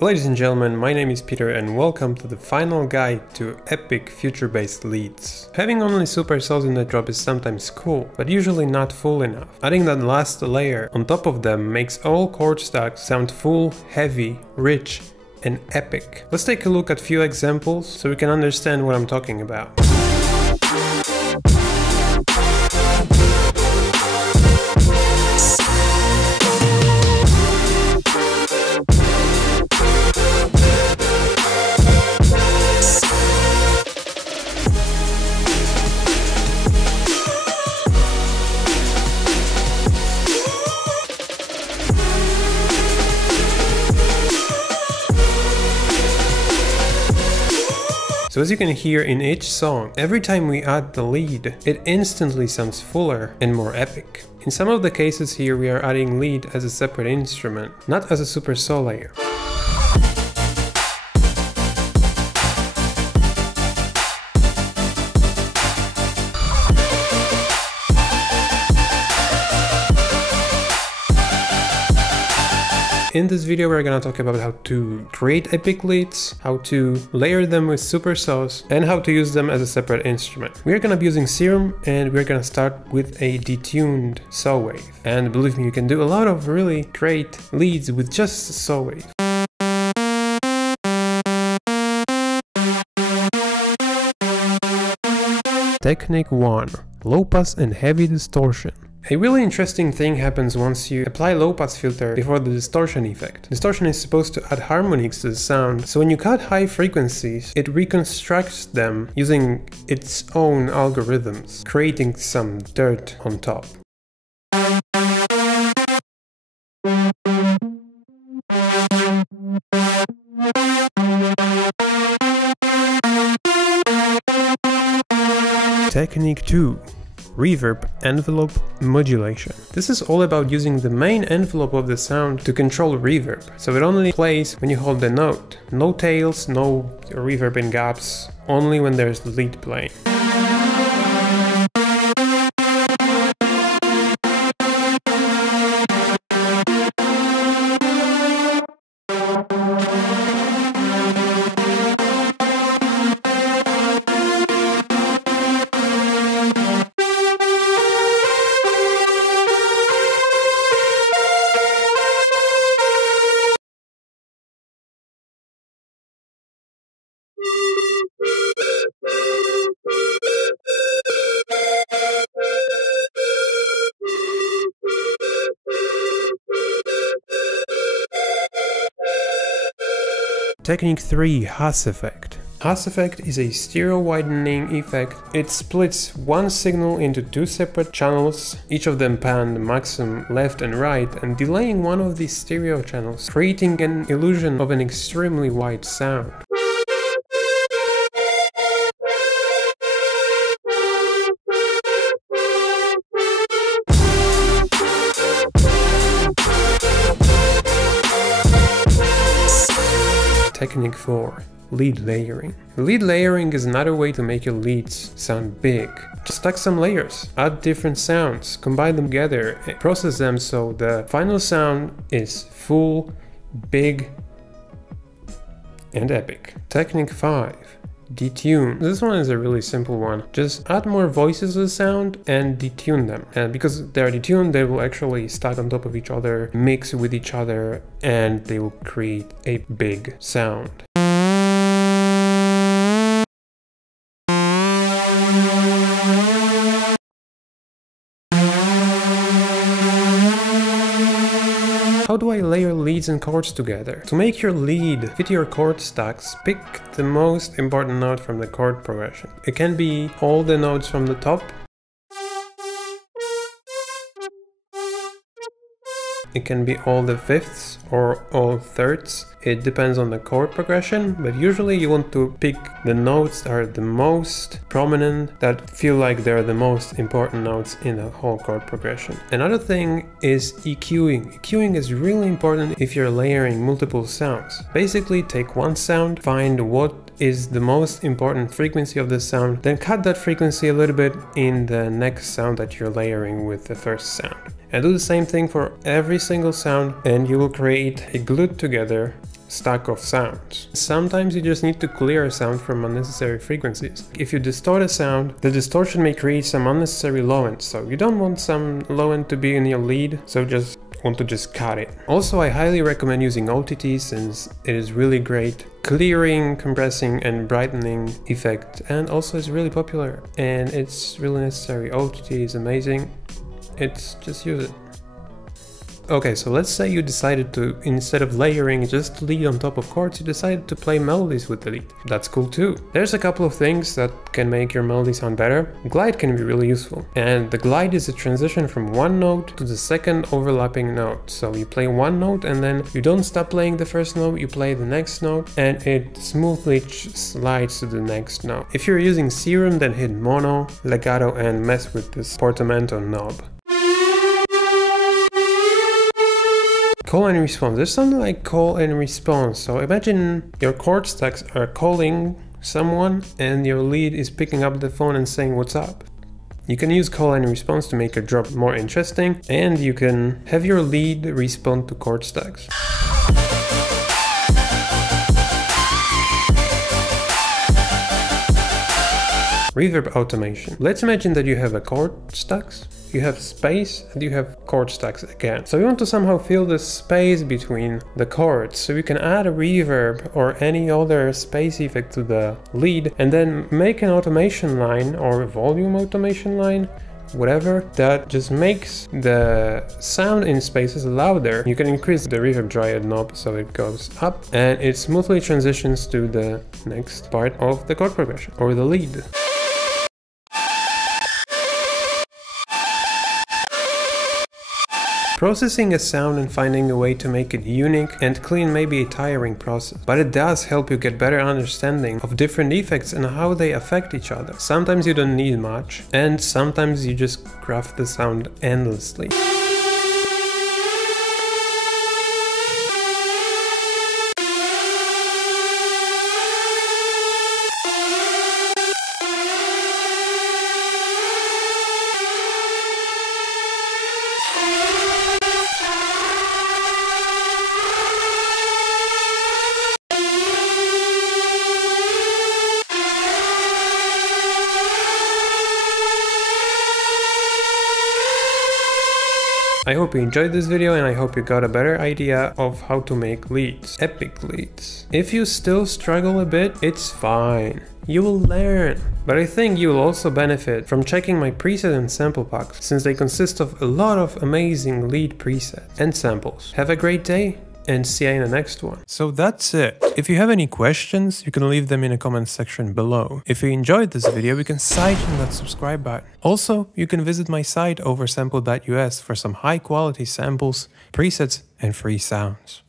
Ladies and gentlemen, my name is Peter and welcome to the final guide to epic future-based leads. Having only supercells in the drop is sometimes cool, but usually not full enough. Adding that last layer on top of them makes all chord stacks sound full, heavy, rich, and epic. Let's take a look at a few examples so we can understand what I'm talking about. So as you can hear in each song, every time we add the lead, it instantly sounds fuller and more epic. In some of the cases here we are adding lead as a separate instrument, not as a supercell layer. In this video we're gonna talk about how to create epic leads, how to layer them with supercells, and how to use them as a separate instrument. We're gonna be using Serum and we're gonna start with a detuned saw wave. And believe me, you can do a lot of really great leads with just a saw wave. Technique 1. Low pass and heavy distortion. A really interesting thing happens once you apply low pass filter before the distortion effect. Distortion is supposed to add harmonics to the sound, so when you cut high frequencies, it reconstructs them using its own algorithms, creating some dirt on top. Technique 2. Reverb envelope modulation. This is all about using the main envelope of the sound to control reverb, so it only plays when you hold the note. No tails, no reverb in gaps, only when there's the lead playing. Technique 3. Hass effect. Hass effect is a stereo widening effect. It splits one signal into two separate channels, each of them panned maximum left and right, and delaying one of these stereo channels, creating an illusion of an extremely wide sound. Technique 4. Lead layering. Lead layering is another way to make your leads sound big. Just stack some layers, add different sounds, combine them together, and process them so the final sound is full, big, and epic. Technique 5. Detune. This one is a really simple one. Just add more voices to the sound and detune them. And because they're detuned, they will actually stack on top of each other, mix with each other, and they will create a big sound. How do I layer leads and chords together? To make your lead fit your chord stacks, pick the most important note from the chord progression. It can be all the notes from the top. It can be all the fifths or all thirds. It depends on the chord progression, but usually you want to pick the notes that are the most prominent, that feel like they're the most important notes in the whole chord progression. Another thing is EQing. EQing is really important if you're layering multiple sounds. Basically, take one sound, find what is the most important frequency of the sound, then cut that frequency a little bit in the next sound that you're layering with the first sound. And do the same thing for every single sound, and you will create a glued together stack of sounds. Sometimes you just need to clear a sound from unnecessary frequencies. If you distort a sound, the distortion may create some unnecessary low end, so you don't want some low end to be in your lead, so just cut it. Also, I highly recommend using OTT since it is really great clearing, compressing and brightening effect, and also it's really popular and it's really necessary. OTT is amazing, just use it. Okay, so let's say you decided to, instead of layering just lead on top of chords, you decided to play melodies with the lead. That's cool too. There's a couple of things that can make your melody sound better. Glide can be really useful. And the glide is a transition from one note to the second overlapping note. So you play one note and then you don't stop playing the first note, you play the next note and it smoothly slides to the next note. If you're using serum, then hit mono, legato and mess with this portamento knob. Call and response. There's something like call and response. So imagine your chord stacks are calling someone and your lead is picking up the phone and saying what's up. You can use call and response to make your drop more interesting, and you can have your lead respond to chord stacks. Reverb automation. Let's imagine that you have a chord stacks, you have space, and you have chord stacks again. So you want to somehow fill the space between the chords. So you can add a reverb or any other space effect to the lead and then make an automation line or a volume automation line, whatever, that just makes the sound in spaces louder. You can increase the reverb dryad knob so it goes up and it smoothly transitions to the next part of the chord progression or the lead. Processing a sound and finding a way to make it unique and clean may be a tiring process, but it does help you get better understanding of different effects and how they affect each other. Sometimes you don't need much, and sometimes you just craft the sound endlessly. I hope you enjoyed this video and I hope you got a better idea of how to make leads, epic leads. If you still struggle a bit, it's fine. You will learn. But I think you will also benefit from checking my preset and sample packs, since they consist of a lot of amazing lead presets and samples. Have a great day and see you in the next one. So that's it. If you have any questions, you can leave them in the comment section below. If you enjoyed this video, you can side on that subscribe button. Also, you can visit my site oversample.us for some high quality samples, presets and free sounds.